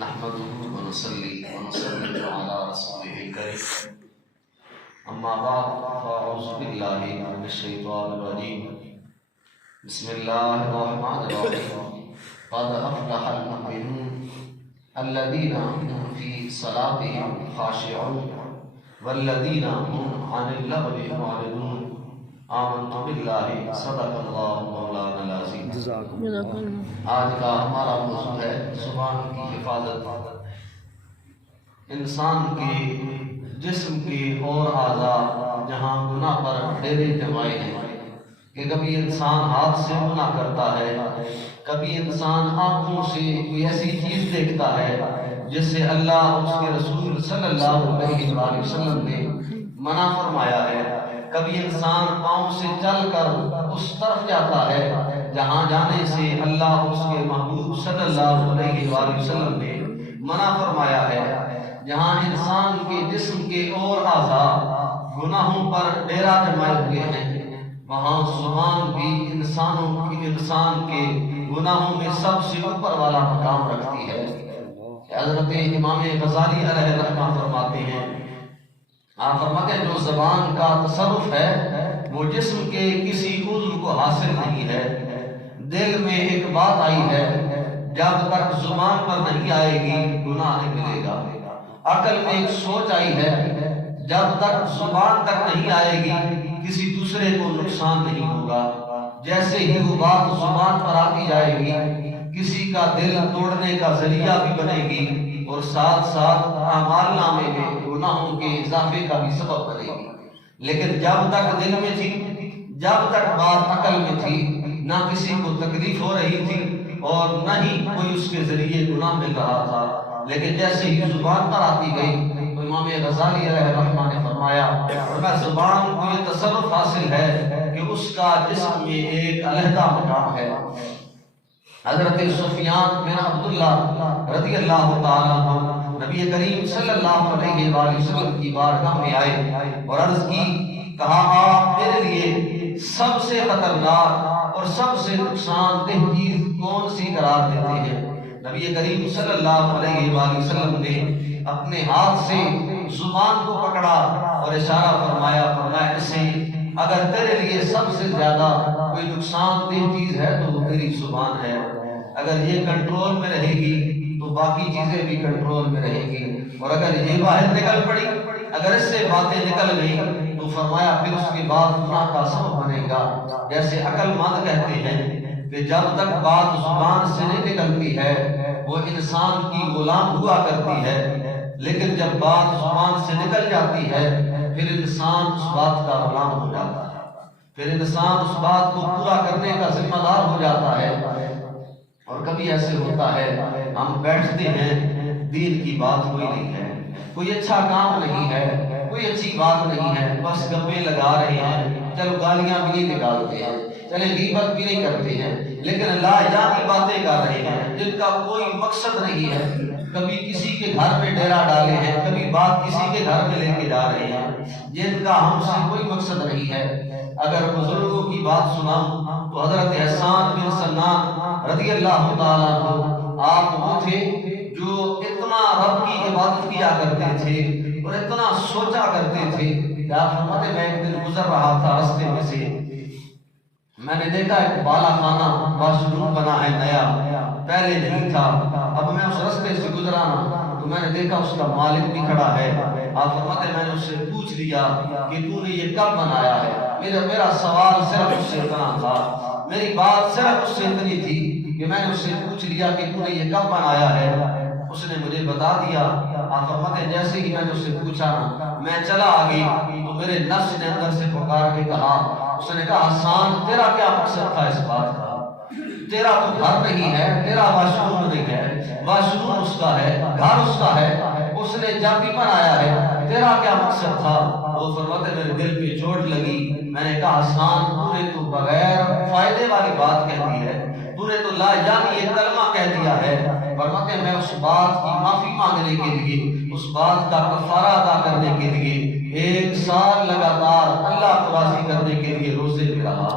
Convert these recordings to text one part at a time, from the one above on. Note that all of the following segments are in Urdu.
نحمده ونصلي ونسلم على رسوله الكريم اما بعد فاعوذ بالله من الشيطان الرجيم بسم الله الرحمن الرحيم قد افلح المؤمنون الذين هم في صلاتهم خاشعون والذين هم عن اللغو معرضون آمنت باللہ صدق اللہ مولانا العظیم۔ آج کا ہمارا موضوع ہے زبان کی حفاظت۔ انسان کے جسم کے اور اعضاء جہاں گناہ پر ڈیرے جمائے ہیں کہ کبھی انسان ہاتھ سے گناہ کرتا ہے، کبھی انسان آنکھوں سے کوئی ایسی چیز دیکھتا ہے جس سے اللہ اس کے رسول صلی اللہ علیہ وآلہ وسلم نے منع فرمایا ہے، کبھی انسان پاؤں سے چل کر اس طرف جاتا ہے جہاں جانے سے اللہ اس کے محبوب صلی اللہ علیہ وآلہ وسلم نے منع فرمایا ہے، جہاں انسان کے جسم کے اور اعضاء گناہوں پر ڈیرا جمائے ہوئے ہیں، وہاں زبان بھی انسان کے گناہوں میں سب سے اوپر والا مقام رکھتی ہے۔ حضرت امام غزالی علیہ رحمہ فرماتے ہیں، آپ فرماتے ہیں جو زبان کا تصرف ہے وہ جسم کے کسی عضو کو حاصل نہیں ہے۔ دل میں ایک بات آئی ہے، جب تک زبان پر نہیں آئے گی گناہ نہیں ملے گا۔ عقل میں ایک سوچ آئی ہے، جب تک زبان تک نہیں آئے گی کسی دوسرے کو نقصان نہیں ہوگا۔ جیسے ہی وہ بات زبان پر آتی جائے گی کسی کا دل توڑنے کا ذریعہ بھی بنے گی اور ساتھ ساتھ اعمال نامے میں گناہوں کے اضافے کا بھی سبب بنے گی۔ لیکن جب تک دل میں تھی، جب تک بات عقل میں تھی، نہ کسی کو تکلیف ہو رہی تھی اور نہ ہی کوئی اس کے ذریعے گناہ مل رہا تھا، لیکن جیسے ہی زبان پر آتی گئی تو امام غزالی علیہ رحمہ نے فرمایا زبان کو یہ تصرف حاصل ہے کہ اس کا جسم میں ایک علیحدہ مقام ہے۔ حضرت سفیان بن عبداللہ رضی اللہ تعالیٰ عنہ نبی کریم صلی اللہ علیہ وآلہ وسلم کی بارگاہ میں آئے اور عرض کی، کہا آپ میرے لیے سب سے خطرناک اور سب سے نقصان دہ چیز کون سی قرار دیتے ہیں؟ نبی کریم صلی اللہ علیہ وآلہ وسلم نے اپنے ہاتھ سے زبان کو پکڑا اور اشارہ فرمایا اسے اگر تیرے لیے سب سے زیادہ کوئی نقصان دہ چیز ہے تو وہ تیری زبان ہے، اگر یہ کنٹرول میں رہے گی تو باقی چیزیں بھی کنٹرول میں رہیں گی، اور اگر یہ باہر نکل پڑی، اگر اس سے باتیں نکل گئی تو فرمایا پھر اس کے بعد گناہ کا سبب بنے گا۔ جیسے عقل مند کہتے ہیں کہ جب تک بات زبان سے نہیں نکلتی ہے وہ انسان کی غلام ہوا کرتی ہے، لیکن جب بات زبان سے نکل جاتی ہے پھر انسان اس بات کا غلام ہو جاتا ہے، پھر انسان اس بات کو پورا کرنے کا ذمہ دار ہو جاتا ہے۔ اور کبھی ایسے ہوتا ہے ہم بیٹھتے ہیں، دین کی بات کوئی نہیں ہے، کوئی اچھا کام نہیں ہے، کوئی اچھی بات نہیں ہے، بس گپے لگا رہے ہیں، چلو گالیاں بھی نہیں نکالتے ہیں، چلے غیبت بھی نہیں کرتے ہیں، لیکن لا جانی باتیں کر رہے ہیں جن کا کوئی مقصد نہیں ہے۔ کبھی کسی کے گھر میں ڈیرا ڈالے ہیں، کبھی بات کسی کے گھر میں لے کے جا رہے ہیں جن کا ہم سے کوئی مقصد نہیں ہے۔ اگر بزرگوں کی بات سناؤں تو حضرت احسان بن سنان رضی اللہ تعالیٰ عنہ آپ وہ تھے جو اتنا رب کی عبادت کیا کرتے تھے اور اتنا سوچا کرتے تھے کہ آپ فرماتے میں ایک دن گزر رہا تھا راستے میں سے، میں نے دیکھا ایک بالا خانہ واش روم بنا ہے نیا، پہلے نہیں تھا، اب میں اس راستے سے گزرا نا تو میں نے دیکھا اس کا مالک بھی کھڑا ہے۔ آپ فرماتے ہیں میں نے اس سے پوچھ لیا کہ تو نے یہ کب بنایا ہے؟ میرا سوال صرف اس سے اتنا تھا، میری بات صرف اس سے اتنی تھی کہ میں نے اس سے پوچھ لیا کہ تو نے یہ کب بنایا ہے؟ اس نے مجھے بتا دیا۔ آپ فرماتے ہیں جیسے ہی میں نے اس سے پوچھا نا میں چلا آگے تو میرے نفس نے اندر سے پکار کے کہا، اس نے کہا حسان تیرا کیا مقصد تھا اس بات کا؟ تیرا تو گھر نہیں ہے، تیرا واش روم نہیں ہے، واش روم اس کا ہے، گھر اس کا ہے، اس نے جب بھی بنایا ہے، تیرا کیا مقصد تھا؟ وہ فرماتے میرے دل پہ چوٹ لگی، میں نے کہا حسان تو نے تو بغیر فائدے والی بات کہہ دی ہے، تو نے تو لا یعنی یہ کلمہ کہہ دیا ہے۔ فرماتے میں اس بات کی معافی مانگنے کے لیے، اس بات کا کفارہ ادا کرنے کے لیے 1 سال لگاتار اللہ کو راضی کرنے کے لیے روزے میں رہا۔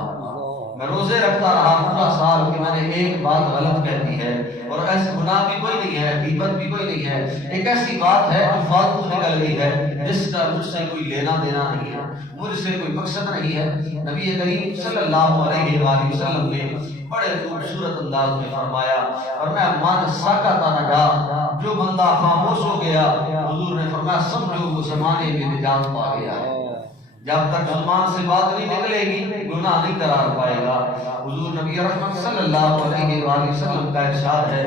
میں روزے رکھتا رہا پورا سال کہ میں نے ایک بات غلط کہہ دی ہے، اور ایسا گناہ بھی کوئی نہیں ہے، غیبت بھی کوئی نہیں ہے، ایک ایسی بات ہے جو فالتو نکل گئی ہے جس کا مجھ سے کوئی لینا دینا نہیں ہے، مجھ سے کوئی مقصد نہیں ہے۔ نبی کریم صلی اللہ علیہ وآلہ وسلم نے بڑے خوبصورت انداز میں فرمایا، اور میں من سکت نجا، جو بندہ خاموش ہو گیا، حضور نے فرمایا سمجھو وہ زمانے میں نجات پا گیا ہے۔ جب تک زبان سے بات نہیں نکلے گی گناہ نہیں قرار پائے گا۔ حضور نبی رحمت صلی اللہ علیہ وآلہ وسلم کا ارشاد ہے،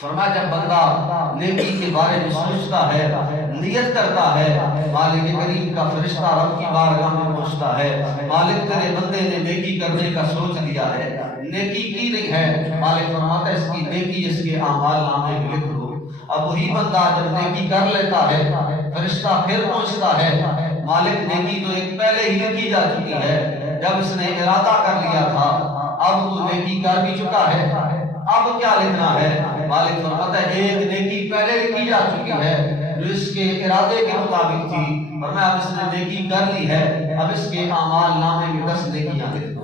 فرمایا جب بندہ نیکی کے بارے میں سوچتا ہے، نیت کرتا ہے، مالک کریم کا فرشتہ رب کی بارگاہ میں پہنچتا ہے، مالک تیرے بندے نے نیکی کرنے کا سوچ لیا ہے، نیکی کی نہیں ہے، مالک فرماتا ہے اس کی نیکی اس کے اعمال نامے میں لکھ دو۔ اب وہی بندہ جب نیکی کر لیتا ہے، فرشتہ پھر پہنچتا ہے، مالک نیکی تو ایک پہلے ہی لکھی جا چکی ہے، جب اس نے ارادہ کر لیا تھا، اب تو نیکی کر بھی چکا ہے، اب کیا لکھنا ہے؟ مالک فرماتا ہے ایک نیکی پہلے لکھی جا چکی ہے جو اس کے ارادے کے مطابق تھی، اور میں اب اس نے نیکی کر لی ہے، اب اس کے اعمال نامے میں 10 نیکیاں لکھ دو۔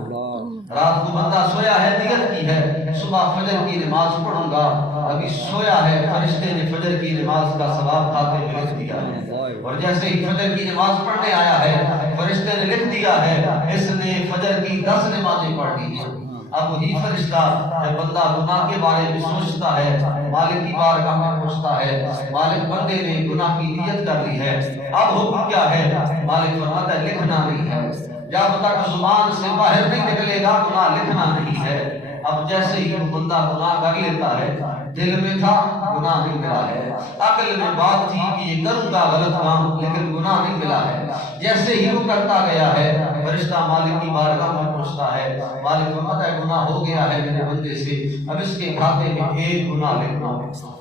رات کو بندہ سویا ہے، نیت کی ہے صبح فجر کی نماز پڑھوں گا، ابھی سویا ہے، فرشتے نے فجر کی نماز کا ثواب کھاتے میں لکھ دیا ہے، اور جیسے ہی فجر کی نماز پڑھنے آیا ہے فرشتے نے لکھ دیا ہے اس نے فجر کی 10 نمازیں پڑھ لی ہیں۔ اب وہی فرشتہ جب بندہ گناہ کے بارے میں سوچتا ہے، مالک کی بارگاہ میں پہنچتا ہے، مالک بندے نے گناہ کی نیت کر لی ہے، اب حکم کیا ہے؟ مالک فرماتا ہے لکھنا نہیں ہے، جب تک زبان سے باہر نہیں نکلے گا گناہ لکھنا نہیں ہے۔ اب جیسے ہی بندہ گناہ کر لیتا ہے، دل میں تھا گناہ نہیں ملا ہے، عقل میں بات تھی کہ یہ کروں گا غلط کام لیکن گناہ نہیں ملا ہے، جیسے ہی وہ کرتا گیا ہے فرشتہ مالک کی بارگاہ میں پہنچتا ہے، مالک فرماتا ہے گناہ ہو گیا ہے میرے بندے سے، اب اس کے کھاتے میں ایک گناہ لکھنا ہے۔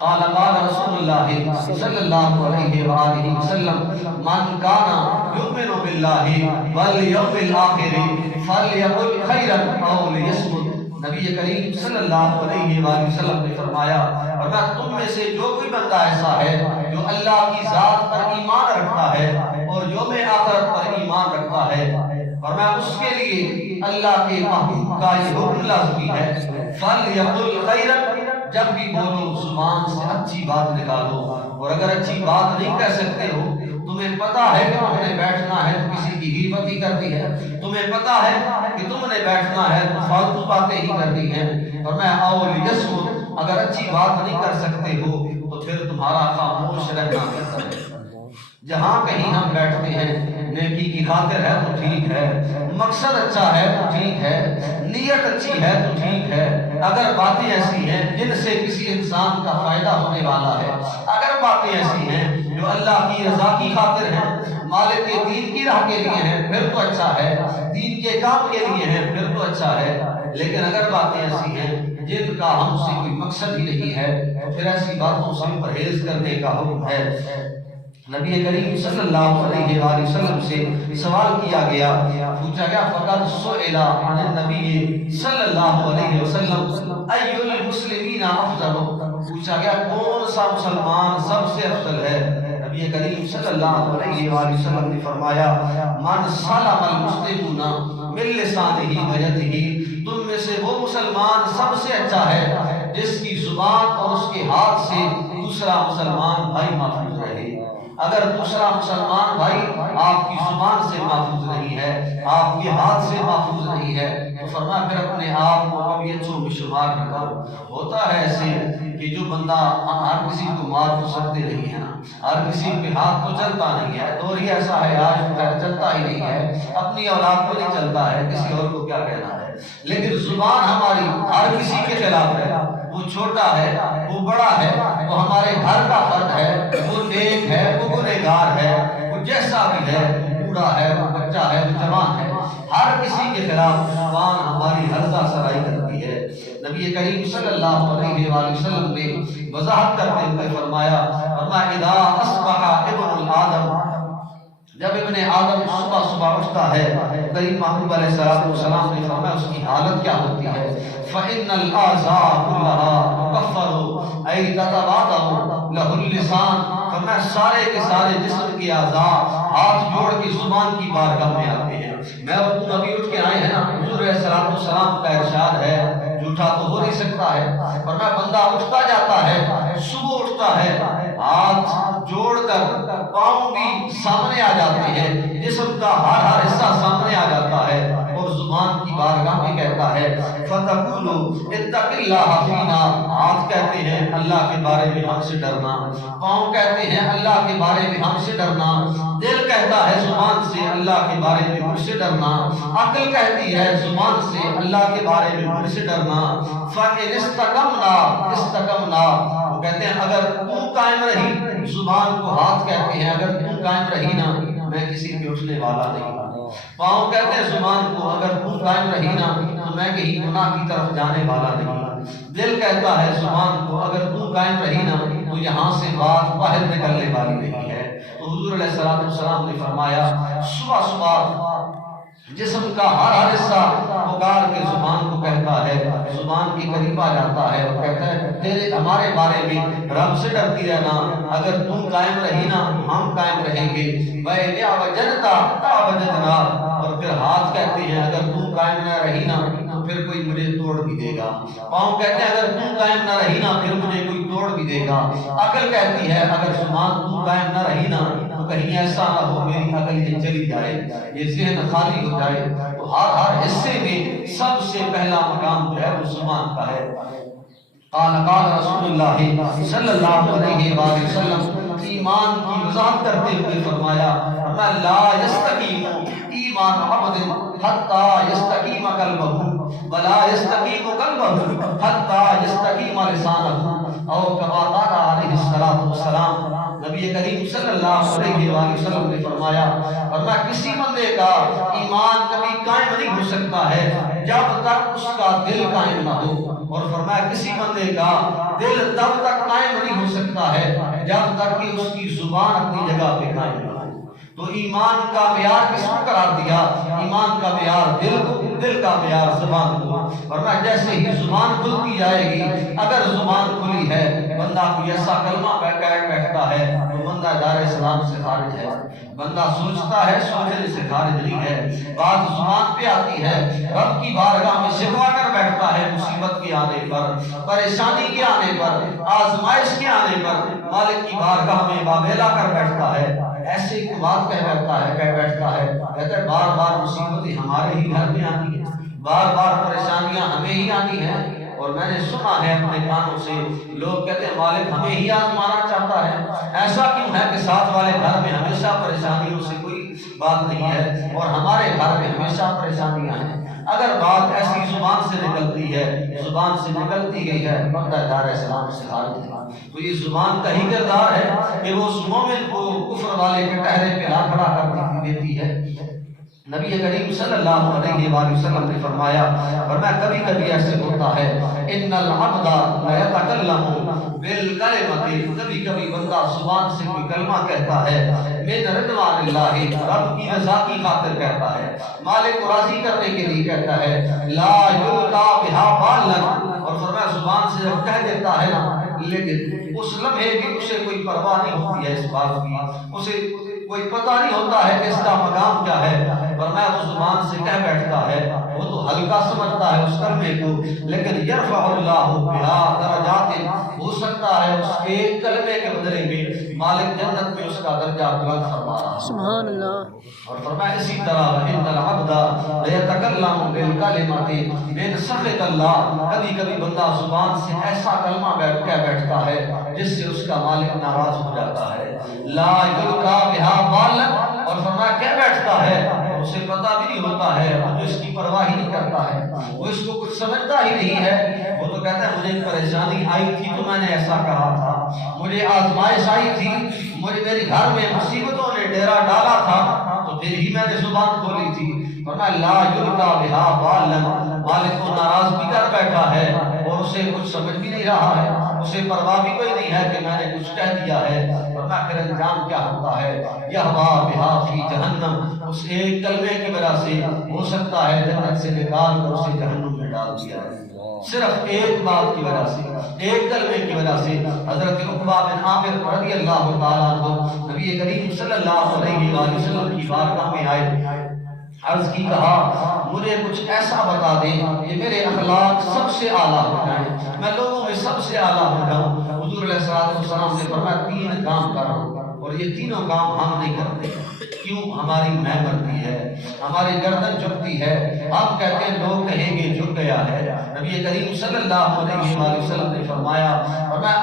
قال رسول اللہ صلی اللہ علیہ وآلہ وسلم من کان یؤمن باللہ والیوم الآخر فلیقل خیرا او لیصمت۔ نبی کریم صلی اللہ علیہ وآلہ وسلم نے فرمایا، اور میں تم میں سے جو کوئی بندہ ایسا ہے جو اللہ کی ذات پر ایمان رکھتا ہے اور یوم آخرت پر ایمان رکھتا ہے، اور میں اس کے لیے اللہ کے محبوب کا یہ حکم لازمی ہے، فلیقل خیرا، جب بھی بولو زبان سے اچھی بات نکالو، اور اگر اچھی بات نہیں کہہ سکتے ہو، تمہیں پتا ہے کہ تم نے بیٹھنا ہے تو کسی کی غیبت ہی کرتی ہے، تمہیں پتا ہے کہ تم نے بیٹھنا ہے تو فالتو باتیں ہی کرنی ہیں، اور میں اول یسمت، اگر اچھی بات نہیں کر سکتے ہو تو پھر تمہارا خاموش رہنا بہتر ہے۔ جہاں کہیں ہم بیٹھتے ہیں نیکی کی خاطر ہے تو ٹھیک ہے، مقصد اچھا ہے تو ٹھیک ہے، نیت اچھی ہے تو ٹھیک ہے، اگر باتیں ایسی ہیں جن سے کسی انسان کا فائدہ ہونے والا ہے، اگر باتیں ایسی ہیں جو اللہ کی رضا کی خاطر ہیں، مالک کے دین کی راہ کے لیے ہیں، پھر تو اچھا ہے، دین کے کام کے لیے ہیں، پھر تو اچھا ہے، لیکن اگر باتیں ایسی ہیں جن کا ہم سے کوئی مقصد ہی نہیں ہے تو پھر ایسی باتوں سے پرہیز کرنے کا حکم ہے۔ نبی کریم صلی اللہ علیہ وآلہ وسلم سے سوال کیا گیا، پوچھا گیا فقد سئل عن النبی صلی اللہ علیہ وسلم ای المسلمین افضل، پوچھا گیا کون سا مسلمان سب سے افضل ہے؟ نبی کریم صلی اللہ علیہ وآلہ وسلم نے فرمایا من سلم المسلمون من لسانہ و یدہ، تم میں سے وہ مسلمان سب سے اچھا ہے جس کی زبان اور اس کے ہاتھ سے دوسرا مسلمان بھائی محفوظ رہے۔ اگر دوسرا مسلمان بھائی آپ کی زبان سے محفوظ نہیں ہے، آپ کے ہاتھ سے محفوظ نہیں ہے، تو فرمایا پھر اپنے آپ کو کبھی اچھوں میں شمار نہ کرو۔ ہوتا ہے ایسے کہ جو بندہ ہر کسی کو مار تو سکتے نہیں ہے، ہر کسی کے ہاتھ تو چلتا نہیں ہے، دور ہی ایسا ہے آج چلتا ہی نہیں ہے، اپنی اولاد کو نہیں چلتا ہے، کسی اور کو کیا کہنا ہے، لیکن زبان ہماری ہر کسی کے خلاف ہے، وہ چھوٹا ہے وہ بڑا ہے، وہ ہمارے گھر کا فرد ہے، وہ نیک ہے وہ گنہگار ہے، وہ جیسا بھی ہے، بوڑھا ہے وہ بچہ ہے وہ جوان ہے، ہر کسی کے خلاف زبان ہماری ہرزہ سرائی کرتی ہے۔ نبی کریم صلی اللہ علیہ وآلہ وسلم نے وضاحت کرتے ہوئے فرمایا اذا اصبح ابن آدم، جب ابن آدم صبح صبح اٹھتا ہے، کریم محبوب علیہ السلام نے فرمایا اس کی حالت کیا ہوتی ہے؟ فَإِنَّ الْأَعْضَاءَ كُلَّهَا تُكَفَّرُ أَيْ تَتَبَادَرُ لَهُ اللِّسَانُ، فرمایا سارے کے سارے جسم کے اعضاء ہاتھ جوڑ کے زبان کی بارگاہ میں آتے ہیں، میں اور تم ابھی اٹھ کے آئے ہیں نا، حضور علیہ الصلوۃ والسلام کا ارشاد ہے جھوٹا تو ہو نہیں سکتا ہے، اور میں بندہ اٹھتا جاتا ہے، صبح اٹھتا ہے، ہاتھ جوڑ کر پاؤں بھی سامنے آ جاتے ہیں، جسم کا ہر حصہ سامنے آ جاتا ہے، اور زبان کی بارگاہ میں کہتا ہے فتقول اتق اللہ فینا، ہاتھ کہتے ہیں اللہ کے بارے میں ہم سے ڈرنا، پاؤں کہتے ہیں اللہ کے بارے میں ہم سے ڈرنا، دل کہتا ہے زبان سے اللہ کے بارے میں مجھ سے ڈرنا، عقل کہتی ہے زبان سے اللہ کے بارے میں مجھ سے ڈرنا، فَإِنِ اسْتَقَمْنَا، وہ کہتے ہیں اگر تو قائم رہی، زبان کو ہاتھ کہتے ہیں اگر تو قائم رہی نا میں کسی پہ اٹھنے والا نہیں، پاؤں کہتے ہیں زبان کو اگر تو قائم رہی نا تو میں کہیں گناہ کی طرف جانے والا نہیں، دل کہتا ہے زبان کو اگر تو قائم رہی نا تو یہاں سے بات باہر نکلنے والی نہیں ہے۔ تو حضور علیہ الصلوۃ والسلام نے فرمایا صبح صبح جسم کا ہر حصہ پکار کے زبان کو کہتا ہے، زبان کے قریب آ جاتا ہے اور کہتا ہے تیرے ہمارے بارے میں رب سے ڈرتی رہنا، اگر تم قائم رہی نا ہم قائم رہیں گے، وَإِنْ وَجَدْتَ وَجَدْنَا، اور پھر ہاتھ کہتے ہیں اگر تم قائم نہ رہی نا تو پھر کوئی مجھے توڑ بھی دے گا، پاؤں کہتے ہیں اگر تم قائم نہ رہی نا پھر مجھے کوئی توڑ بھی دے گا، عقل کہتی ہے اگر زبان تم قائم نہ رہی نا تو کہیں ایسا نہ ہو میری عقل یہ چلی جائے، یہ ذہن خالی ہو جائے، تو ہر حصے میں سب سے پہلا مقام جو ہے وہ زبان کا ہے۔ قال رسول اللہ صلی اللہ علیہ وآلہ وسلم، ایمان کی وضاحت کرتے ہوئے فرمایا لا یستقیم ایمان عبد حتی یستقیم قلبہ ولا یستقیم قلبہ حتی یستقیم لسانہ، او کما قال علیہ الصلوۃ والسلام، نبی کریم صلی اللہ علیہ وآلہ وسلم نے فرمایا کسی بندے کا ایمان کبھی قائم نہیں ہو سکتا ہے جب تک اس کا دل قائم نہ ہو، اور فرمایا کسی بندے کا دل تب تک قائم نہیں ہو سکتا ہے جب تک کہ اس کی زبان اپنی جگہ پہ قائم نہ ہو۔ تو ایمان کا معیار کس کو قرار دیا؟ ایمان کا معیار دل کو، دل کا معیار زبان کو، ورنہ جیسے ہی زبان کھلتی جائے گی، اگر زبان کھلی ہے بندہ کوئی ایسا کلمہ بیٹھتا ہے تو بندہ دار اسلام سے خارج ہے، بندہ سوچتا ہے سوچنے سے خارج نہیں ہے، بات زبان پہ آتی ہے، رب کی بارگاہ میں شکوا کر بیٹھتا ہے مصیبت کے آنے پر، پریشانی کے آنے پر، آزمائش کے آنے پر، مالک کی بارگاہ میں بابیلا کر بیٹھتا ہے، ایسے ایک بات کہہ بیٹھتا ہے کہتا ہے بار بار مصیبتیں ہمارے ہی گھر میں آنی ہیں، بار بار پریشانیاں ہمیں ہی آنی ہیں، اور میں نے سنا ہے اپنے کانوں سے لوگ کہتے ہیں مالک ہمیں ہی آزمانا چاہتا ہے، ایسا کیوں ہے کہ ساتھ والے گھر میں ہمیشہ پریشانیوں سے کوئی بات نہیں ہے اور ہمارے گھر میں ہمیشہ پریشانیاں ہیں۔ اگر بات ایسی زبان سے نکلتی ہے، زبان سے نکلتی گئی ہے، بندہ دار اسلام سے خارج ہے۔ تو یہ زبان کا ہی کردار ہے کہ وہ اس مومن کو کفر والے کے ٹہرے پہ لا کھڑا کر دیتی ہے۔ نبی کریم صلی اللہ علیہ وآلہ وسلم نے فرمایا کبھی کبھی ایسے ہوتا ہے ان العبد لا يتکلم بالکلمۃ، کبھی کبھی بندہ زبان سے کوئی کلمہ کہتا ہے من رضوان اللہ، رب کی رضا کی خاطر کہتا ہے، مالک کو راضی کرنے کے لیے کہتا ہے، لا یلقا بها بالا، اور فرمایا زبان سے جب کہہ دیتا ہے لیکن اس لمحے بھی اسے کوئی پرواہ نہیں ہوتی ہے اس بات کی، اسے کوئی پتہ نہیں ہوتا ہے کہ اس کا مقام کیا ہے، فرمایا وہ زبان سے کہہ بیٹھتا ہے، وہ تو ہلکا سمجھتا ہے اس کلمے کو، لیکن یرفع اللہ بہا درجات، ہو سکتا ہے اس کے ایک کلمے کے بدلے میں مالک جنت میں اس کا درجہ بلند فرما رہا ہے، سبحان اللہ۔ اور فرمایا اسی طرح ان العبد لیتکلم بالکلمۃ من سخط اللہ، کبھی کبھی بندہ زبان سے ایسا کلمہ کہہ بیٹھتا ہے جس سے اس کا مالک ناراض ہو جاتا ہے، لا یلقا بها بالا، اور فرمایا کہہ بیٹھتا ہے اسے پتہ بھی نہیں ہوتا ہے، وہ اس کی پرواہ ہی نہیں کرتا ہے، وہ اس کو کچھ سمجھتا ہی نہیں ہے، وہ تو کہتا ہے مجھے پریشانی آئی تھی تو میں نے ایسا کہا تھا، مجھے آزمائش آئی تھی، میرے گھر میں مصیبتوں نے ڈیرا ڈالا تھا تو پھر ہی میں نے زبان کھولی تھی، فرمایا لا یلقا بها بالا، مالک کو ناراض بھی کر بیٹھا ہے اور اسے کچھ سمجھ بھی نہیں رہا ہے، اسے پرواہ بھی کوئی نہیں ہے کہ میں نے کچھ کہہ دیا ہے، ورنہ پھر انجام کیا ہوتا ہے، یہوا بہا فی جہنم، اس ایک کلمے کی وجہ سے ہو سکتا ہے جنت سے نکال کر اسے جہنم میں ڈال دیا ہے، صرف ایک بات کی وجہ سے، ایک کلمے کی وجہ سے۔ حضرت عقبہ بن عامر رضی اللہ تعالیٰ عنہ نبی کریم صلی اللہ علیہ وآلہ وسلم کی بارگاہ میں آئے، عرض کی کہا مجھے کچھ ایسا بتا دیں کہ میرے اخلاق سب سے اعلیٰ ہو جائیں، میں لوگوں میں سب سے اعلیٰ ہو جاؤں۔ حضور علیہ السلام نے فرمایا 3 کام کرو، اور یہ تینوں کام ہم نہیں کرتے۔ کیوں؟ ہماری میں مرضی ہے، ہماری گردن جھکتی ہے، ہم کہتے ہیں لوگ کہیں گے جھک گیا ہے۔ نبی کریم صلی اللہ علیہ وآلہ وسلم نے فرمایا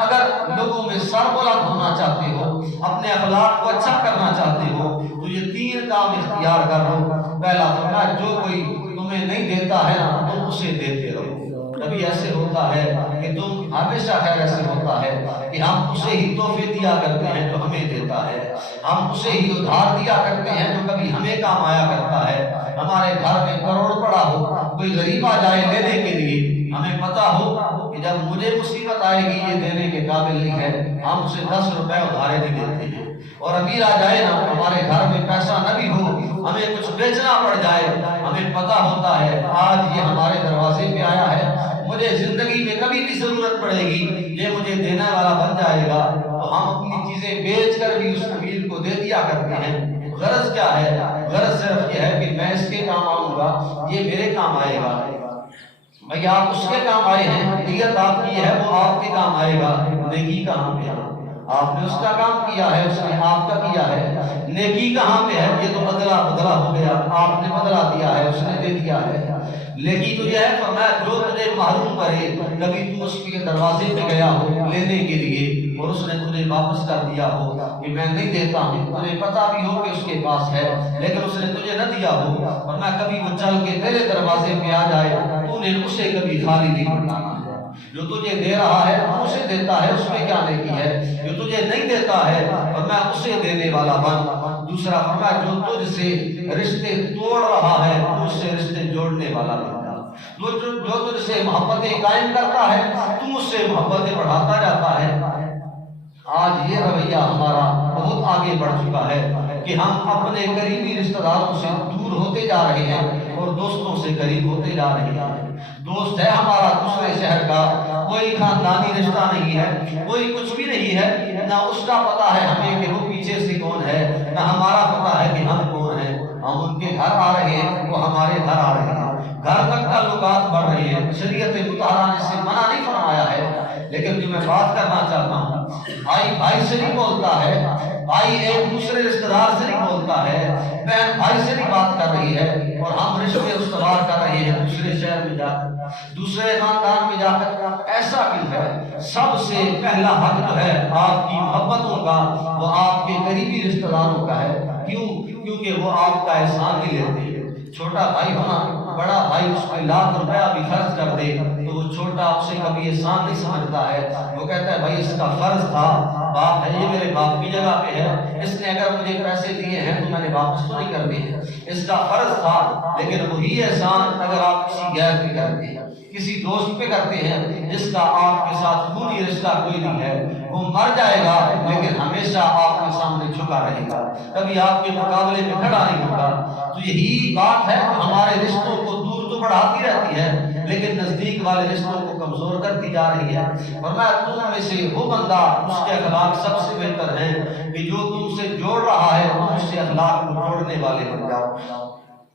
اگر لوگوں میں سر بلند ہونا چاہتے ہو، اپنے اخلاق کو اچھا کرنا چاہتے ہو، تو یہ 3 کام اختیار کر لو۔ پہلا فرمایا جو کوئی تمہیں نہیں دیتا ہے تم اسے دیتے رہو۔ کبھی ایسے ہوتا ہے کہ تم ہمیشہ خیر ایسے ہوتا ہے کہ ہم اسے ہی تحفے دیا کرتے ہیں جو ہمیں دیتا ہے، ہم اسے ہی ادھار دیا کرتے ہیں جو کبھی ہمیں کام آیا کرتا ہے۔ ہمارے گھر میں کروڑ پڑا ہو، کوئی غریب آ جائے لینے کے لیے، ہمیں پتا ہو کہ جب مجھے مصیبت آئے گی یہ دینے کے قابل نہیں ہے، ہم اسے 10 روپے ادھارے نہیں دیتے ہیں۔ اور امیر آ جائے نا، ہمارے گھر میں پیسہ نہ بھی ہو، ہمیں کچھ بیچنا پڑ جائے، ہمیں پتا ہوتا ہے آج یہ ہمارے دروازے پہ آیا ہے، مجھے زندگی میں کبھی بھی ضرورت پڑے گی، یہ مجھے دینے والا بن جائے گا، تو ہم اپنی چیزیں بیچ کر بھی اس امیر کو دے دیا کرتے ہیں۔ غرض کیا ہے؟ غرض صرف یہ ہے کہ میں اس کے کام آؤں گا، یہ میرے کام آئے گا۔ بھئی آپ اس کے کام آئے ہیں، نیت آپ کی ہے وہ آپ کے کام آئے گا، نیکی کہاں پہ ہے؟ آپ نے اس کا کام کیا ہے، اس نے آپ کا کیا ہے، نیکی کہاں پہ ہے؟ یہ تو ادلا بدلا ہو گیا، آپ نے بدلا دیا ہے، اس نے دے دیا ہے۔ لیکن تو یہ ہے فرمایا جو تجھے محروم کرے، کبھی تو اس کے دروازے پہ گیا ہو لینے کے لیے اور اس نے تجھے واپس کر دیا ہو کہ میں نہیں دیتا ہوں، تجھے پتا بھی ہو کہ اس کے پاس ہے لیکن اس نے تجھے نہ دیا ہو، فرمایا کبھی وہ چل کے تیرے دروازے پہ آ جائے، تو نے اسے کبھی خالی نہیں لوٹانا ہے۔ جو تجھے دے رہا ہے تو اسے دیتا ہے، اس میں کیا نیکی ہے؟ جو تجھے نہیں دیتا ہے فرمایا اسے دینے والا بن۔ دوسرا فرمایا جو تجھ سے رشتے توڑ رہا ہے تو اس سے رشتے جوڑنے والا بن جا۔ جو تجھ سے محبتیں قائم کرتا ہے تو اس سے محبتیں بڑھاتا جاتا ہے۔ آج یہ رویہ ہمارا بہت آگے بڑھ چکا ہے کہ ہم اپنے قریبی رشتہ داروں سے دور ہوتے جا رہے ہیں اور دوستوں سے قریب ہوتے جا رہے ہیں۔ دوست ہے ہمارا دوسرے شہر کا، کوئی خاندانی رشتہ نہیں ہے، کوئی کچھ بھی نہیں ہے، نہ اس کا پتا ہے ہمیں کہ وہ پیچھے سے کون ہے، نہ ہمارا پتا ہے کہ ہم کون ہیں۔ ہم ان کے گھر آ رہے ہیں، وہ ہمارے گھر آ رہے ہیں، گھر تک تعلقات بڑھ رہے ہیں۔ شریعت مطہرہ نے اسے منع نہیں فرمایا ہے، لیکن جو میں بات کرنا چاہتا ہوں، بھائی بھائی سے نہیں بولتا ہے، بھائی ایک دوسرے رشتہ دار سے نہیں بولتا ہے، بہن بھائی سے نہیں بات کر رہی ہے، اور ہم رشتے استوار کر رہے ہیں دوسرے شہر میں جا کر، دوسرے خاندان میں جا کر۔ ایسا کیوں ہے؟ سب سے پہلا حق جو ہے آپ کی محبتوں کا وہ آپ کے قریبی رشتہ داروں کا ہے۔ کیوں؟ کیونکہ وہ آپ کا احسان نہیں لیتے۔ چھوٹا بھائی ہونا، بڑا بھائی اس کو 1,00,000 روپیہ بھی خرچ کر دے تو وہ چھوٹا اسے کبھی احسان نہیں سمجھتا ہے، وہ کہتا ہے بھائی اس کا فرض تھا، باپ ہے، یہ میرے باپ کی جگہ پہ ہے، اس نے اگر مجھے پیسے دیے ہیں تو میں نے واپس تو نہیں کرنے ہیں، اس کا فرض تھا۔ لیکن وہی احسان اگر آپ کسی غیر پہ کرتے ہیں، کسی دوست پہ کرتے ہیں جس کا آپ کے ساتھ خونی رشتہ کوئی نہیں ہے، وہ مر جائے گا لیکن ہمیشہ آپ کے سامنے جھکا رہے گا، کبھی آپ کے مقابلے میں کھڑا نہیں ہوگا۔ تو یہی بات ہے کہ ہمارے رشتوں کو دور تو بڑھاتی رہتی ہے لیکن نزدیک والے رشتوں کو کمزور کرتی جا رہی ہے۔ فرمایا تم میں سے وہ بندہ اس کے اخلاق سب سے بہتر ہے کہ جو تم سے جوڑ رہا ہے تم اس سے اخلاق کو جوڑنے والے بن جاؤ۔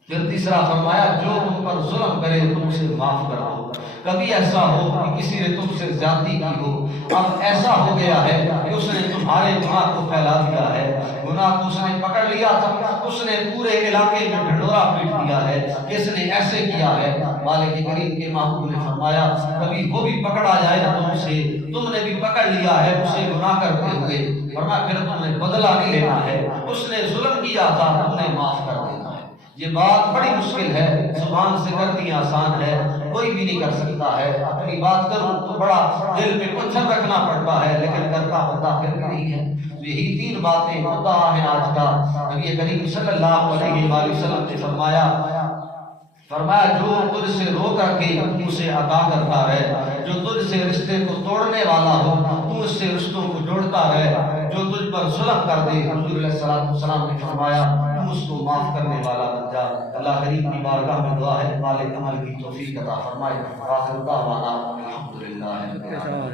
پھر تیسرا فرمایا جو تم پر ظلم کرے تم اسے معاف کر دو۔ کبھی ایسا ہو کہ کسی نے تم سے زیادتی کی ہو، اب ایسا ہو گیا ہے کہ اس نے تمہارے گناہ کو پھیلا دیا ہے، گناہ کو اس نے پکڑ لیا تھا، اس نے پورے علاقے میں ڈھنڈورا پیٹ دیا ہے کہ اس نے ایسے کیا ہے۔ مالک کریم کے محبوب نے فرمایا کبھی وہ بھی پکڑا جائے نا تم سے، تم نے بھی پکڑ لیا ہے اسے گناہ کرتے ہوئے، فرمایا پھر تم نے بدلہ نہیں لینا ہے، اس نے ظلم کیا تھا تم نے معاف کر دینا ہے۔ یہ بات بڑی مشکل ہے، زبان سے کرنی آسان ہے، کوئی بھی نہیں کر سکتا ہے۔ اپنی بات کروں تو بڑا دل میں پتھر رکھنا پڑتا ہے لیکن کرتا بندہ پھر بھی نہیں ہے۔ یہی 3 باتیں مدعا ہیں آج کا۔ نبی کریم صلی اللہ علیہ وآلہ وسلم نے فرمایا جو تجھ سے روک رکھے تو اسے عطا کرتا رہے، جو تجھ سے رشتے کو توڑنے والا ہو تو اس سے رشتوں کو جوڑتا رہے، جو تجھ پر ظلم کر دے حضور علیہ السلام نے فرمایا تو اس کو معاف کرنے والا بن جا۔ اللہ کریم کی بارگاہ میں دعا ہے مالک عمل کی توفیق عطا فرمائے۔ آخر دعوانا الحمدللہ۔